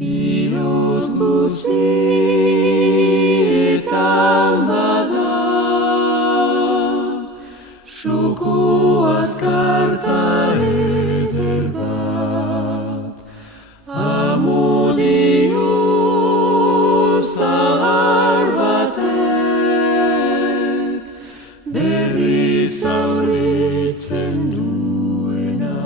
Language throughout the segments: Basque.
Bihotz guztietan bada, soko azkarta eder bat, amodio zahar batek, berriz aurritzen duena.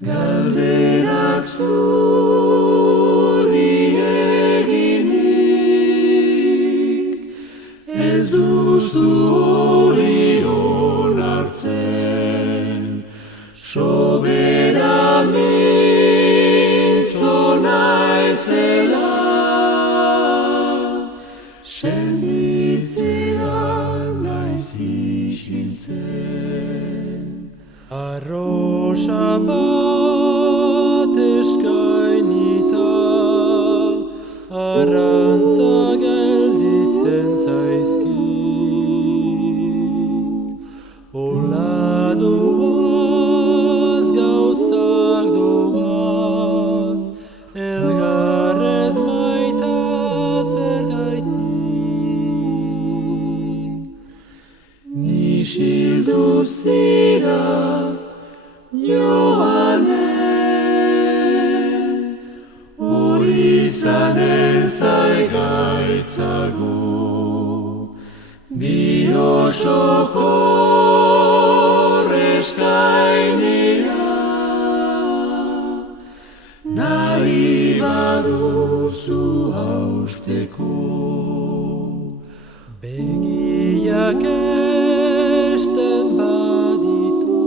Galderak zuri eginik, ez duzu hori onartzen, sobera mintzo naizela, senditzean naiz isiltzen. Arrosa bat eskainita, arrantza gelditzen zaizkit. Hola doaz, gauzak doaz, elgarrez maita zergaitik. Isildu zira, Joanen, hori izanen zaigaitzago, biosokor eskainia, nahi baduzu hausteko. Begiak esten baditu,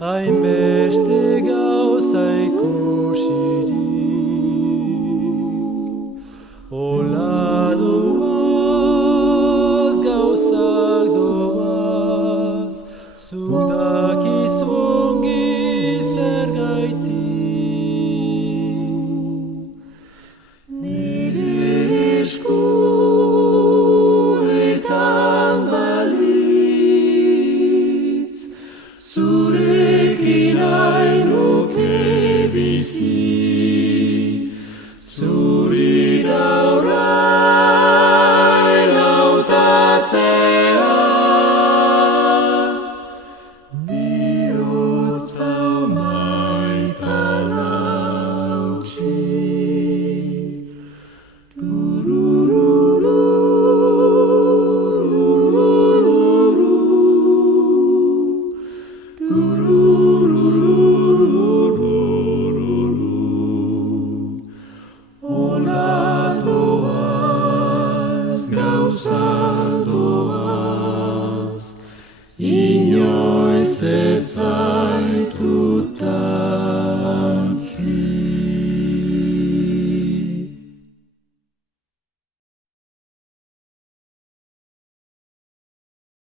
hainbeste